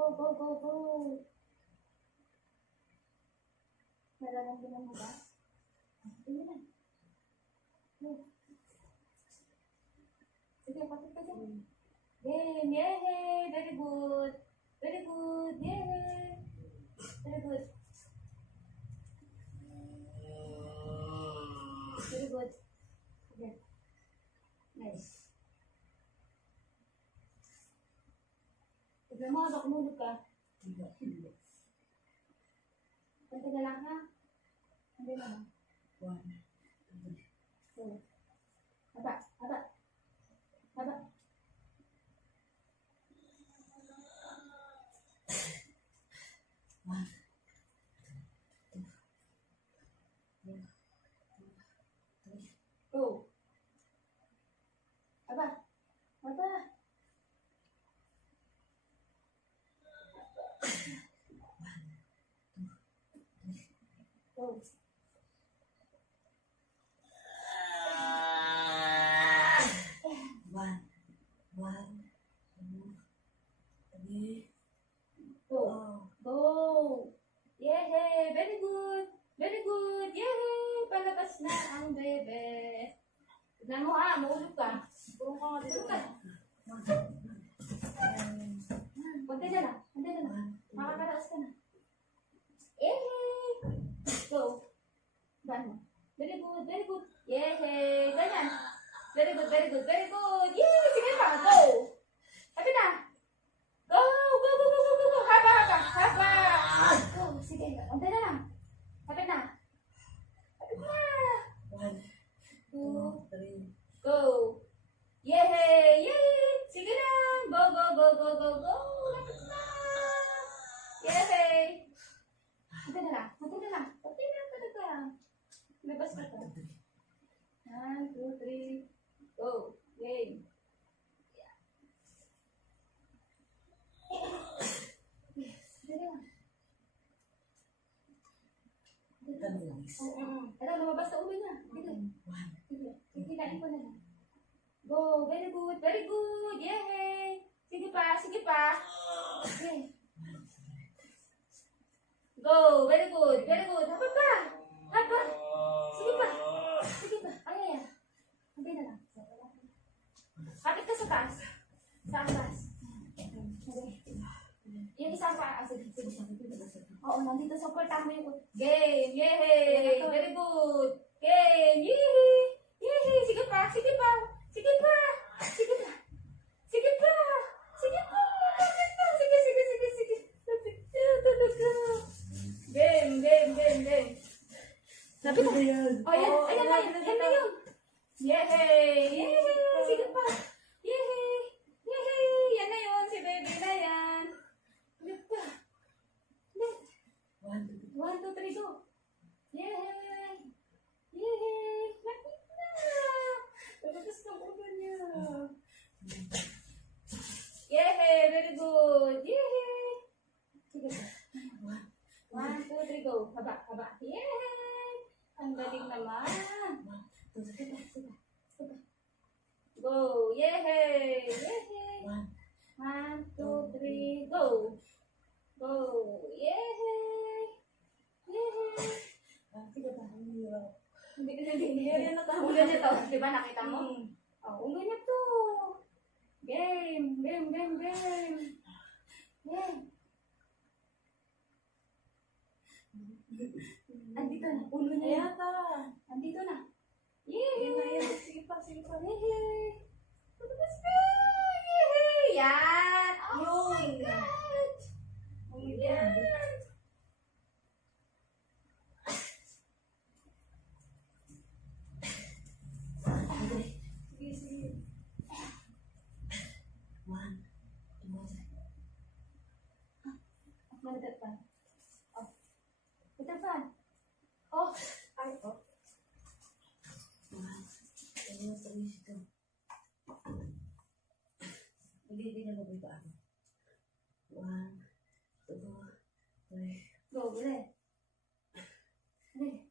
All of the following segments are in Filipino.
go. Nararamdaman mo ba? Tingnan na. Sige, patid ka dyan. Game, yay! Very good. Very good, yay! Very good. Very good. Okay. Nice. Tignan mo, baka kumulog ka. Pwede na lang ha? Hindi na lang. 1, 2. Haba. 1, 2, 3. Go. Haba. Go. Go. Yay! Very good. Very good. Yay! Palabas na ang bebe. Tignan mo ha, maulog ka. Puro ka nga dito ka. Punta dyan na. Makakaraas ka na. Yay! Go. Ganyan. Very good. Yay! Ganyan. Very good. Yay! Sige pa. Go. Sabi na. Go. Haba. Go. Sige. Punta na lang. Sabi na. 1, 2, 3. Go. Yay! Sige na. Go. Lapit na. Yay! Punta na lang. Labas ka pa. 1, 2, 3. Go. Yay! Ito, lumabas sa ulo niya. Kikinain ko na lang. Go. Very good. Yay! Sige pa. Yay. Go. Very good. Haba. Sige pa. Ayan. Hindi na lang. Kapit ka sa taas. Sa taas. Yung isang pa. Sige. Oo, nandito supportan mo yung game. Yay! Very good. Game. Yay! Sige pa. Game. Sabi na. Oh, ayan na yun. Yay! Sige pa. Yay! Yan na yun. Si baby na yan. Sige pa. 1, 2, 3, go. Yay! Lapit na. Tapos ng ulo niya. Yay! Very good. Yay! Sige pa. 1, 2, 3, go. Haba. Yay! Ang galing naman. Sige. Go. Yay! 1, 2, 3, go. Yay! Sige pa. Hindi. Ulo niya to. Diba nakita mo? Ulo niya to. Game. Andito na. Ulo niya yata. Andito na. Yay! Sige pa. Yay! Tapos ka! Yay! Yan! Oh my God! Yan! Sige. 1, 2, 3. Maligat pa. Ito pa. Ay, 1, 2, 3, go. Hindi na mabuhay pa ako. 1, 2, 3. Go, ulit. Hindi.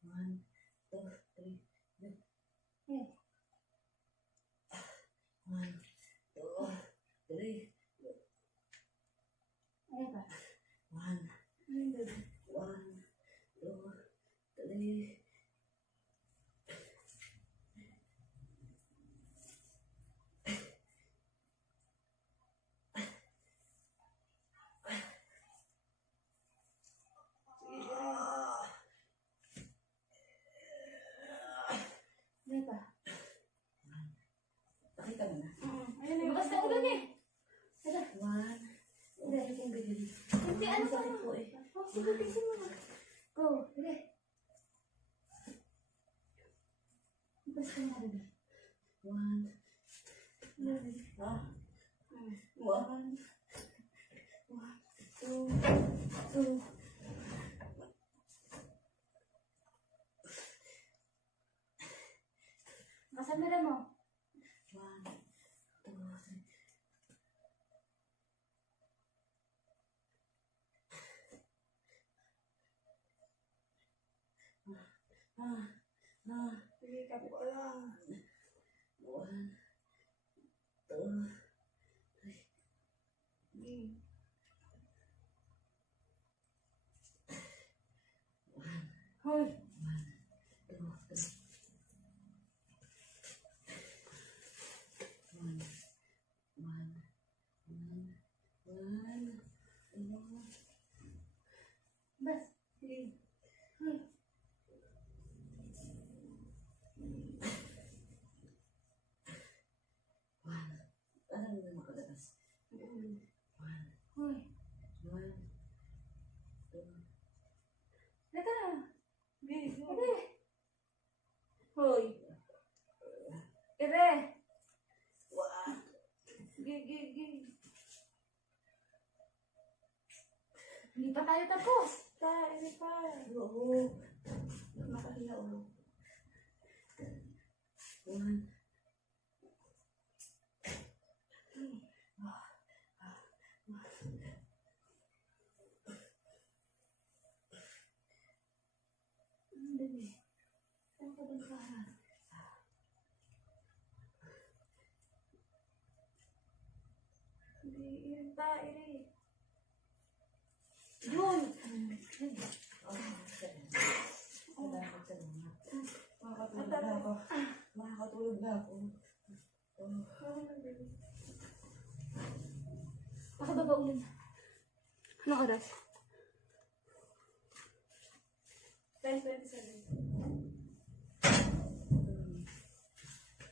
1, 2, 3, go. yung baby? 1, 2, 3. Ano pa? Pakita mo na. Ayun na yung bukas na ulan eh. 1. Hindi kong bigyan. Hindi, ano pa? Sakit po eh. Oh, sige, tingin mo na. Go, sige. Bukas ka na rin. 1. Ah. 1. 2. Kasamira mo. 1, 2, 3. Sige, kapo ka lang. 1, 2. Hoy. 2, 3. 1, 1. Bas. Sige. Hoy. Alam mo na makalabas. 1, Hoy. 1, 2. Laka na. Ere. Hoy. Ere. Gig. Hindi pa tayo tapos. Ere pa. Oo. Makahiya o. 1. Baby. Saan ka doon ka? Hindi, irin pa, iri. Yun! Makakatulog na ako. Nakababa ulit. Anong oras? 10:27.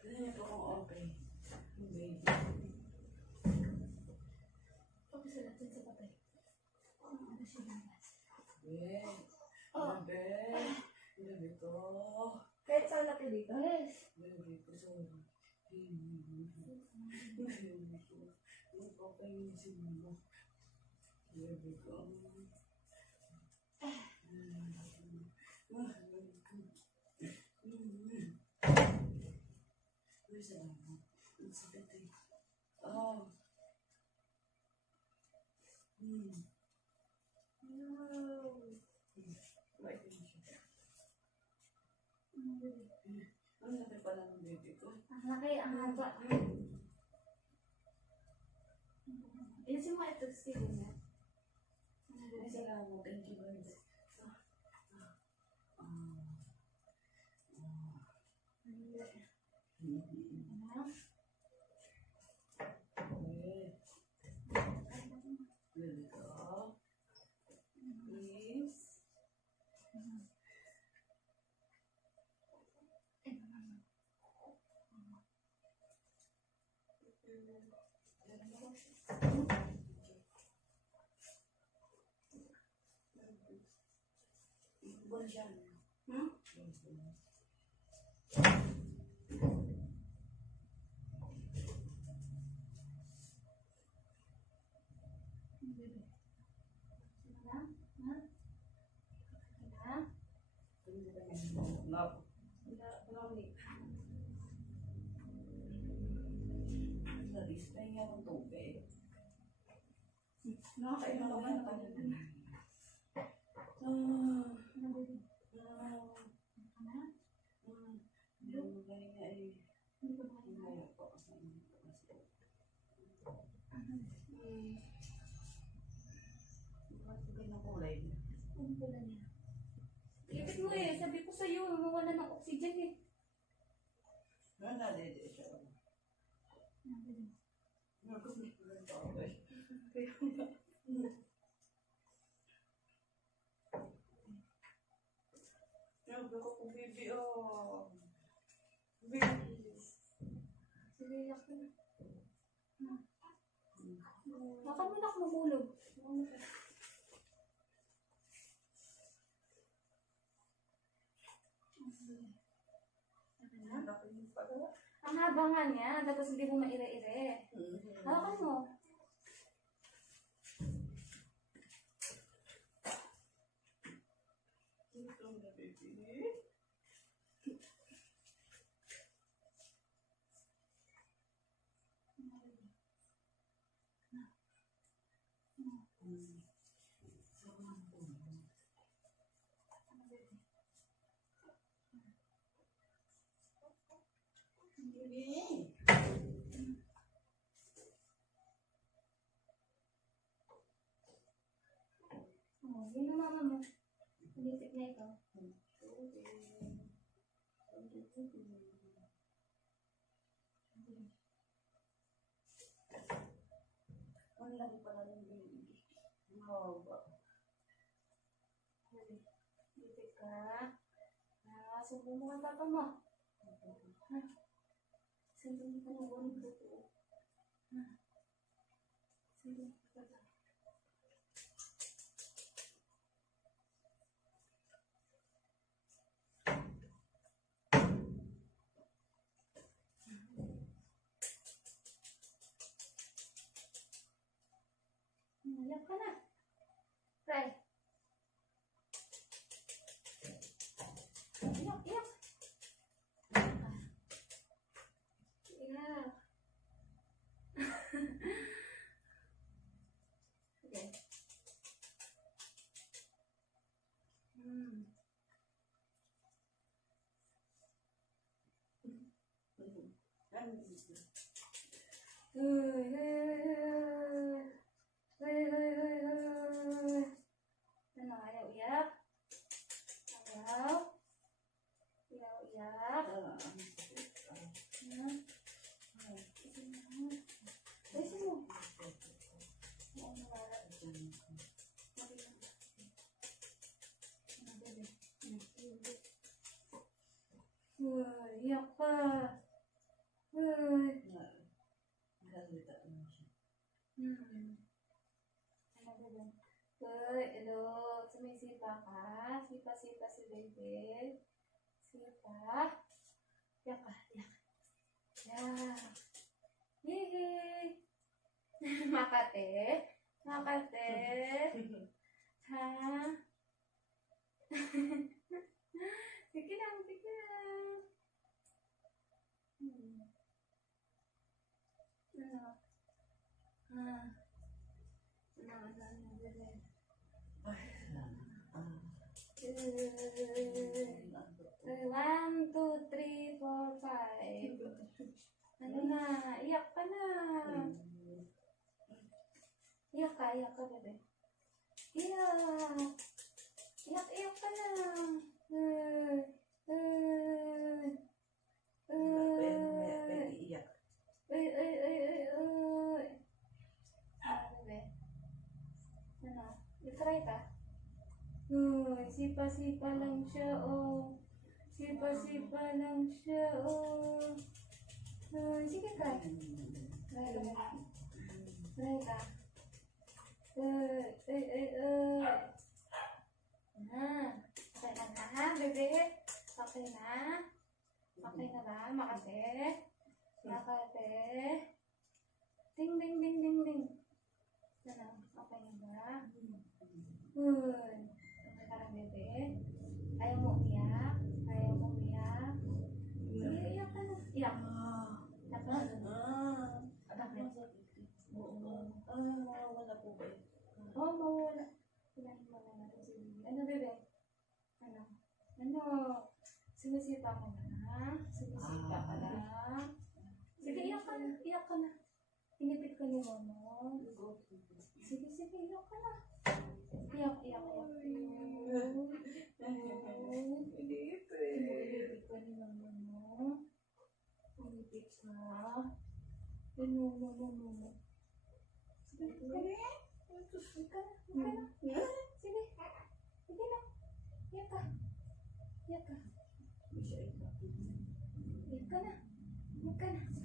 Ganyan po kung okay. Baby. Okay sa lahat sa patay. Ano siya labas? Baby ko. Kahit saan natin dito? Yes. Baby ko. Yung papayusin mo. Baby ko. Salamat. Ang sakit eh. Oh. Wait, siya. Ang laki pala ng baby ko. Ang laki, ang haba. Isin mo ito, Steven. Ay, salamat. Thank you, Lord. Really go. Please. Buwan siya. Display niya ng tubig. Nakakailan ka ba? Kulay. Wala niya. Ipit mo eh. Sabi ko sa'yo, mawala ng oxygen eh. Nadede siya. Nagulit ko lang ako eh. Kaya nga. Sabi ko kung baby, oh. Baby. Sige, yak ko na. Baka mo na ako mamulog. Ang haba nga niya, tapos hindi mo maire-ire. Hawakan mo. Ito na baby. Baby. Oh, yun ang mama mo. Pinipit na ito. Ang laki pala ng baby. Mahaba. Pinipit ka. Sumbong mo ang papa mo. Sumbong mo ang buong totoo. Sumbong mo ang papa. Iyak ka na. Try. Iyak, iyak. Iyak. Okay. Ano, ayaw iyak? Ayaw? Ayaw iyak? Ayusin mo. Oo, nawala. Uy, iyak ka. Uy. Uy, hello. Sumisipa ka. Sipa-sipa si baby. Sipa. Iyak ka, iyak. Iyak. Yehey. Makate. Makate. Ha? Sige lang, sige lang. One, two, three, four, five. Ano na? Iyak ka na. Iyak ka, bebe. Iyak. Iyak ka na. Iyak. Ay. Bebe. Ano? I-try ka. Sipa-sipa lang siya, oh. Sipa-sipa lang siya, oh. Sige ka. Try ka. Try ka. Okay na ha, bebe? Okay na? Okay na ba? Makate? Makate? Ding, ding, ding, ding, ding. Ano? Okay na ba? Okay ka lang, bebe? Ayaw mo umiyak? Ayaw mo umiyak? Sige, iyak ka na. Iyak. Iyak ka na. Atak mo. Mawawala po ba? Oo, mawala. Pinahin mo na natin si Bibi. Ano, bebe? Ano? Sumisipa ka na? Sumisipa ka na? Sige, iyak ka na. Iyak ka na. Pinipit ka ni mama. Sige, iyak ka na. Iyak.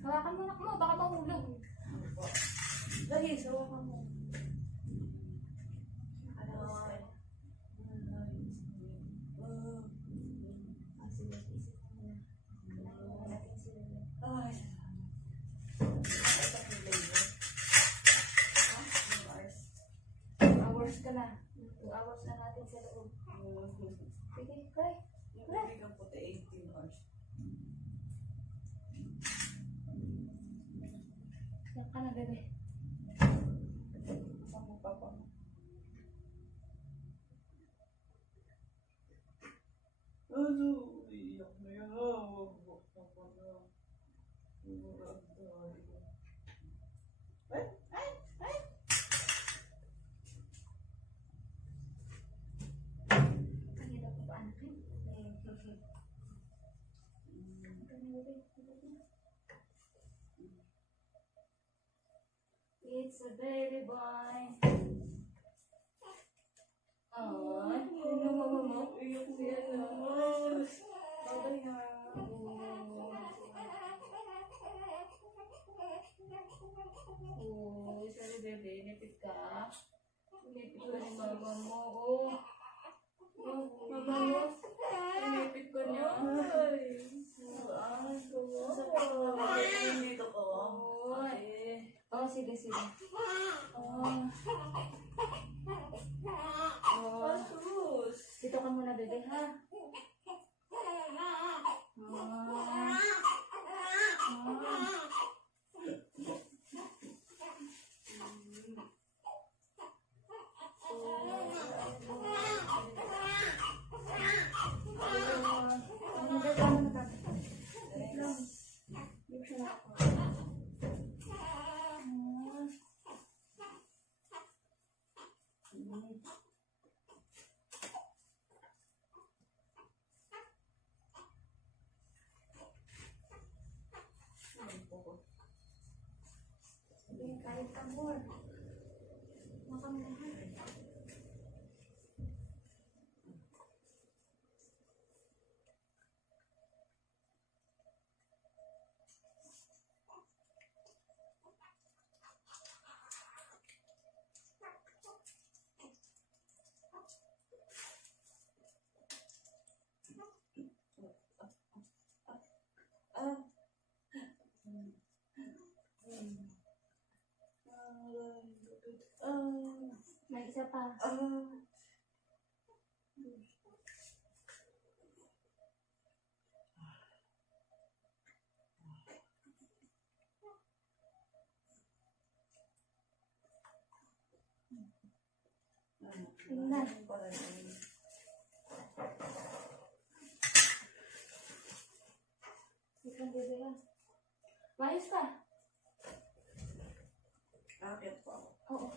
Hawakan mo anak mo, baka mahulog. Lagi, sawa ka mo. Sige, isip mo na. Kailangan mo natin sila. Ay, Hours ka na. 2 hours na natin sa loob. Sige, cry. Hindi ka puti 18 hours. Yan ka na, bebe. Sama papa mo. Ano? Iyak na yan. Wag papa na. Ay! Ay! Ay! Kanina ko pa anak yun. It's a baby boy. Oh, ano mo? Iyak na yan. Babay na. Oh, sorry bebe, nipit ka. Nipit ka ni mama mo. Oh, mama mo. Nipit ka niya. Dito ko. Oh, sige, sige. Oh. Oh. Dito ka muna, bebe, ha? Kahit ka more. Makamulahan. May isa pa. Tingnan. Ikaw, bebe, ha? Mayos ka? Akit pa ako. Oo.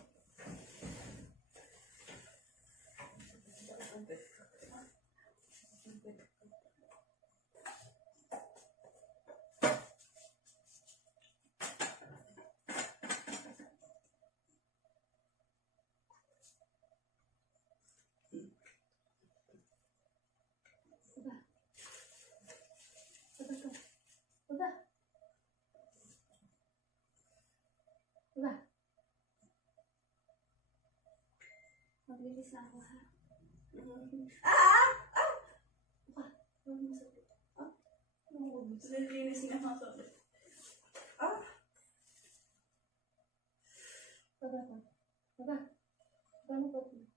Baba. Baba. Maglilis na ako, ha? Nilinis nga ako. Baba ko. Baba. Baba mo pot mo.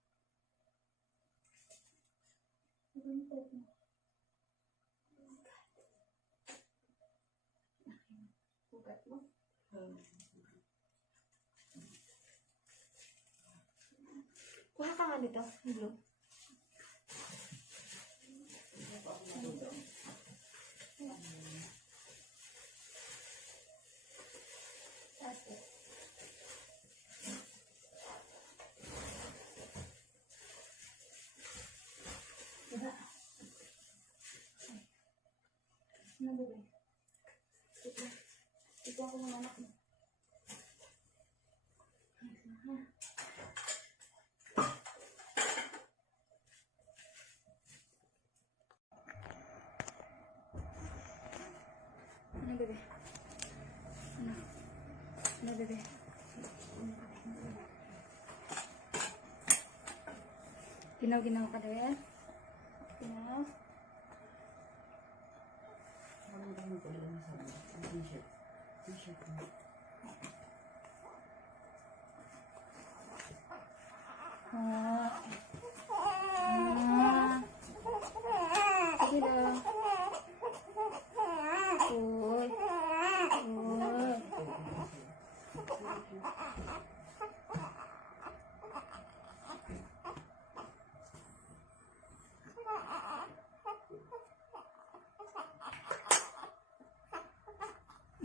Baba mo pot mo. Bukat mo. Kuha ka nga dito. Blue. Plastic. Diba? Ano ba ba? Ito ako ng anak mo. Ano bebe? bebe. Ginaw ka din. Ginaw. Ah. Ah. Sige lang. Uy. Uy.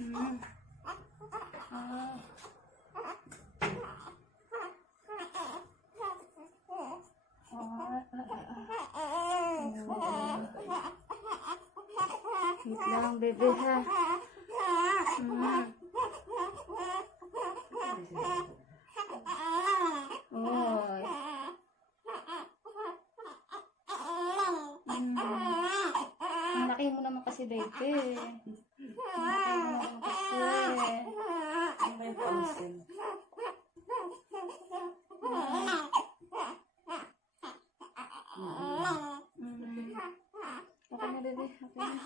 Mm. Ah. Wait lang, bebe, ha? Mm. Oy. Mm. Ang laki mo naman kasi, bebe. Ang laki mo naman kasi. Ano ba yung pansin? Mm. Okay na, bebe. Okay na.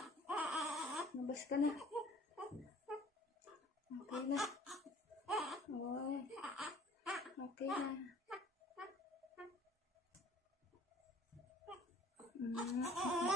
Nabas ka na. Okay na. Oy. Okay na. Mm.